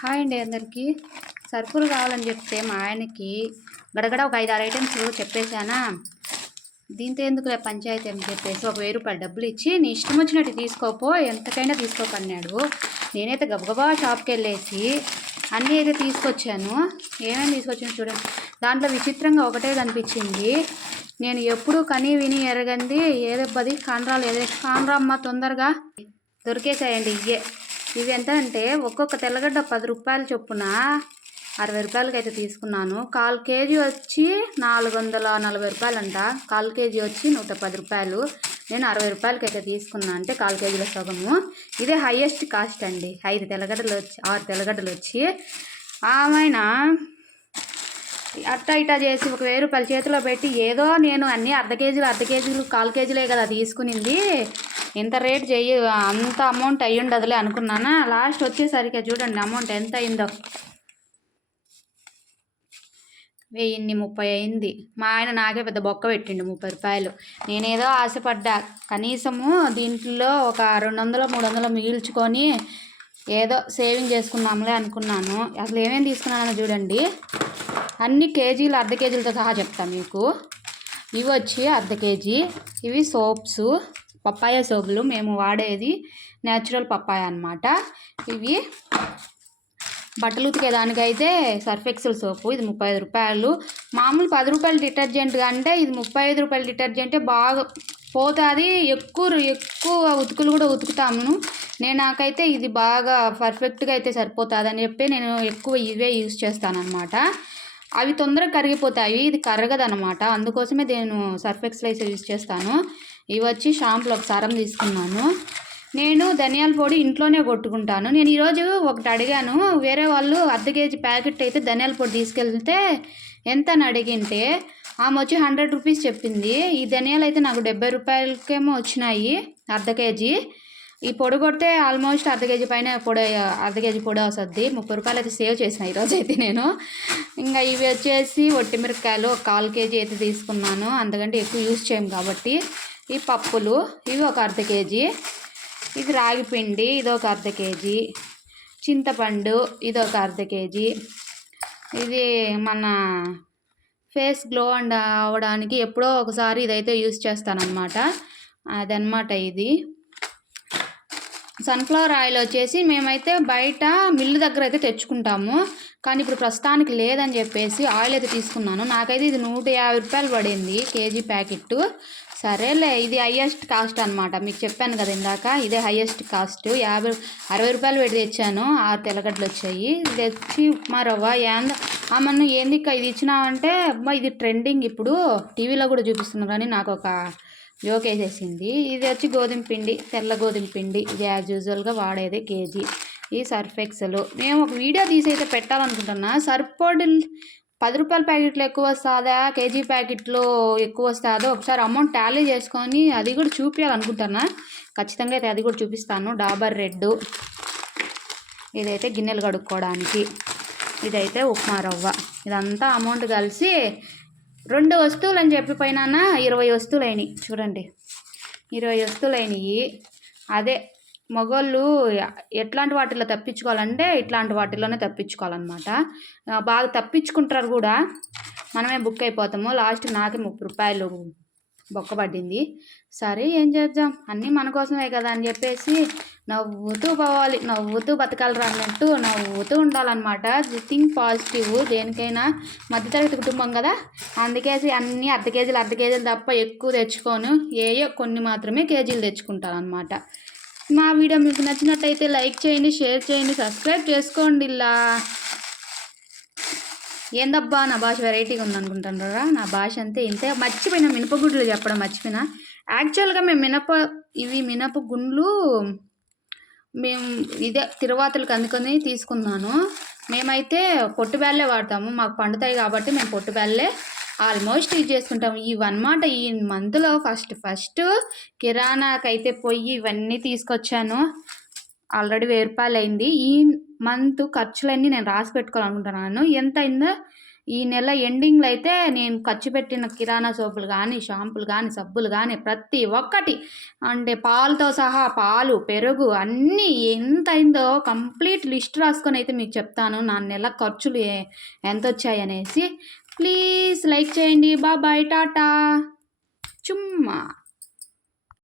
Hi అండి అందరికీ. సరుకులు కావాలని చెప్తే మా ఆయనకి గడగడ ఒక 5-6 ఐటమ్స్ చెప్పేశానా. దీంతో ఎందుకులే పంచాయతీ అని చెప్పేసి ఒక 1000 రూపాయలు డబ్బులు ఇచ్చి నీ ఇష్టం వచ్చినట్టు తీసుకోపో, ఎంతకైనా తీసుకోపన్నాడు. నేనైతే గబగబా షాప్కి వెళ్ళేసి అన్నీ అయితే తీసుకొచ్చాను. ఏమేమి తీసుకొచ్చాను చూడండి. దాంట్లో విచిత్రంగా ఒకటే కనిపించింది. నేను ఎప్పుడు కని విని ఎరగంది ఏదబ్బది కానరాలు కానరమ్మ తొందరగా దొరికేసాయండి. ఇవి ఎంత అంటే ఒక్కొక్క తెల్లగడ్డ 10 రూపాయలు చొప్పున 60 రూపాయలకి అయితే తీసుకున్నాను. 1/4 కేజీ వచ్చి 440 రూపాయలు అంట. 1/4 కేజీ వచ్చి 110 రూపాయలు. నేను 60 రూపాయలకి అయితే తీసుకున్నాను, అంటే 1/4 కేజీల సగము. ఇదే హైయెస్ట్ కాస్ట్ అండి. 6 తెల్లగడ్డలు వచ్చి ఆమెన అట్టా ఇట్టా చేసి ఒక 1000 రూపాయలు చేతిలో పెట్టి ఏదో నేను అన్నీ అర్ధ కేజీలు 1/4 కేజీలే కదా తీసుకునింది, ఇంత రేట్ చెయ్యి, అంత అమౌంట్ అయ్యి ఉండదులే అనుకున్నానా. లాస్ట్ వచ్చేసరికి చూడండి అమౌంట్ ఎంత అయిందో. 1030 అయింది. మా ఆయన నాకే పెద్ద బొక్క పెట్టిండు 30 రూపాయలు. నేనేదో ఆశపడ్డా కనీసము దీంట్లో ఒక 200-300 మిగిల్చుకొని ఏదో సేవింగ్ చేసుకున్నాంలే అనుకున్నాను. అసలు ఏమేమి తీసుకున్నానో చూడండి. అన్ని కేజీలు అర్ధ కేజీలతో సహా చెప్తా మీకు. ఇవి వచ్చి అర్ధ కేజీ. ఇవి సోప్స్, పప్పాయ సోపులు, మేము వాడేది న్యాచురల్ పప్పాయ అన్నమాట. ఇవి బట్టలు ఉతికేదానికైతే సర్ఫ్ ఎక్సెల్ సోపు, ఇది 35 రూపాయలు. మామూలు 10 రూపాయల డిటర్జెంట్ అంటే ఇది 35 రూపాయల డిటర్జెంటే బాగా పోతుంది. ఎక్కువ ఉతుకులు కూడా ఉతుకుతాము. నాకైతే ఇది బాగా పర్ఫెక్ట్గా అయితే సరిపోతుంది అని చెప్పి నేను ఎక్కువ ఇవే యూజ్ చేస్తానన్నమాట. అవి తొందరగా కరిగిపోతాయి, ఇది కరగదనమాట. అందుకోసమే నేను సర్ఫ్ ఎక్సెల్ అయితే యూజ్ చేస్తాను. ఇవి వచ్చి షాంపులు ఒక సరం తీసుకున్నాను. నేను ధనియాల పొడి ఇంట్లోనే కొట్టుకుంటాను. నేను ఈరోజు ఒకటి అడిగాను, వేరే వాళ్ళు అర్ధ కేజీ ప్యాకెట్ అయితే ధనియాల పొడి తీసుకెళ్తే ఎంత అని అడిగింటే ఆమె వచ్చి 100 రూపీస్ చెప్పింది. ఈ ధనియాలు అయితే నాకు 70 రూపాయలకేమో వచ్చినాయి అర్ధ కేజీ. ఈ పొడి కొడితే ఆల్మోస్ట్ అర్ధ కేజీ పైన అర్ధ కేజీ పొడి వస్తుంది. 30 రూపాయలు అయితే సేవ్ చేసిన ఈరోజు అయితే నేను. ఇంకా ఇవి వచ్చేసి ఒట్టిమిరపకాయలు ఒక 1/4 కేజీ అయితే తీసుకున్నాను, అందుకంటే ఎక్కువ యూజ్ చేయము కాబట్టి. ఈ పప్పులు ఇవి ఒక అర్ధ కేజీ. ఇది రాగి పిండి, ఇది ఒక అర్ధ కేజీ. చింతపండు ఇది ఒక అర్ధ కేజీ. ఇది మన ఫేస్ గ్లో అండ్ అవ్వడానికి ఎప్పుడో ఒకసారి ఇదైతే యూజ్ చేస్తానన్నమాట. అదనమాట ఇది. సన్ఫ్లవర్ ఆయిల్ వచ్చేసి మేమైతే బయట మిల్లు దగ్గర అయితే తెచ్చుకుంటాము, కానీ ఇప్పుడు ప్రస్తుతానికి లేదని చెప్పేసి ఆయిల్ అయితే తీసుకున్నాను. నాకైతే ఇది 150 రూపాయలు పడింది కేజీ ప్యాకెట్. సరేలే, ఇది హైయెస్ట్ కాస్ట్ అనమాట. మీకు చెప్పాను కదా ఇందాక, ఇదే హైయెస్ట్ కాస్ట్. 60 రూపాయలు పెట్టి తెచ్చాను. 6 తెల్లగడ్డలు వచ్చాయి. ఇది తెచ్చి ఉప్మా రవ్వ ఆమెను ఏంది ఇది ఇచ్చినామంటే, అబ్బా ఇది ట్రెండింగ్ ఇప్పుడు టీవీలో కూడా చూపిస్తున్నారు అని నాకు ఒక జోక్ వేసేసింది. ఇది వచ్చి గోధుమ పిండి, తెల్ల గోధుమ పిండి. ఇది యాజ్ యూజువల్గా వాడేది కేజీ. ఈ సర్ఫ్ ఎక్సెల్ మేము ఒక వీడియో తీసి అయితే పెట్టాలనుకుంటున్నా. సర్ఫ్ పొడి 10 రూపాయల ప్యాకెట్లు ఎక్కువ వస్తుందా, కేజీ ప్యాకెట్లు ఎక్కువ వస్తుందో ఒకసారి అమౌంట్ టాలీ చేసుకొని అది కూడా చూపించాలనుకుంటున్నా. ఖచ్చితంగా అయితే అది కూడా చూపిస్తాను. డాబర్ రెడ్, ఇదైతే గిన్నెలు కడుక్కోవడానికి, ఇదైతే ఉప్మా రవ్వ. ఇదంతా అమౌంట్ కలిసి 2 వస్తువులు అని చెప్పిపోయినా 20 వస్తువులు అయినాయి. చూడండి 20 వస్తువులు అయినాయి. అదే మగోళ్ళు ఎట్లాంటి వాటిల్లో తప్పించుకోవాలంటే ఇట్లాంటి వాటిల్లోనే తప్పించుకోవాలన్నమాట. బాగా తప్పించుకుంటారు కూడా, మనమే బుక్ అయిపోతాము. లాస్ట్ నాకే 30 రూపాయలు బొక్క పడింది. సరే ఏం చేద్దాం, అన్నీ మన కోసమే కదా అని చెప్పేసి నవ్వుతూ పోవాలి, నవ్వుతూ బతకాలి అన్నట్టు నవ్వుతూ ఉండాలన్నమాట. Think positive. దేనికైనా మధ్యతరగతి కుటుంబం కదా, అందుకేసి అన్నీ అర్ధ కేజీలు తప్ప ఎక్కువ తెచ్చుకోను. కొన్ని మాత్రమే కేజీలు తెచ్చుకుంటాను అనమాట. మా వీడియో మీకు నచ్చినట్టయితే లైక్ చేయండి, షేర్ చేయండి, సబ్స్క్రైబ్ చేసుకోండి. ఇలా ఏందబ్బా నా భాష వెరైటీగా ఉందనుకుంటున్నారా? నా భాష అంతే ఇంతే. మర్చిపోయినా మినపగుండ్లు చెప్పడం మర్చిపోయినా. యాక్చువల్గా మేము మినప గుండ్లు మేము ఇదే తిరువాతలకు అందుకొని తీసుకున్నాను. మేమైతే పొట్టుబెల్లే వాడతాము, మాకు పండుతాయి కాబట్టి మేము పొట్టుబెల్లే ఆల్మోస్ట్ యూజ్ చేసుకుంటాము. ఇవన్నమాట ఈ మంత్లో ఫస్ట్ కిరాణాకైతే పోయి ఇవన్నీ తీసుకొచ్చాను. ఆల్రెడీ 1000 రూపాయలు అయింది. ఈ మంత్ ఖర్చులన్నీ నేను రాసి పెట్టుకోవాలనుకుంటున్నాను. ఎంత అయిందో ఈ నెల ఎండింగ్‌లో అయితే నేను ఖర్చు పెట్టిన కిరాణా సోపులు గానీ, షాంపూలు గానీ, సబ్బులు గానీ ప్రతి ఒక్కటి అంటే పాలతో సహా పాలు, పెరుగు అన్నీ ఎంతయిందో కంప్లీట్ లిస్ట్ రాసుకొనైతే మీకు చెప్తాను. నా నెల ఖర్చులు ఎంతొచ్చాయనేసి. ప్లీజ్ లైక్ చేయండి. బాయ్. టాటా. చుమ్మా.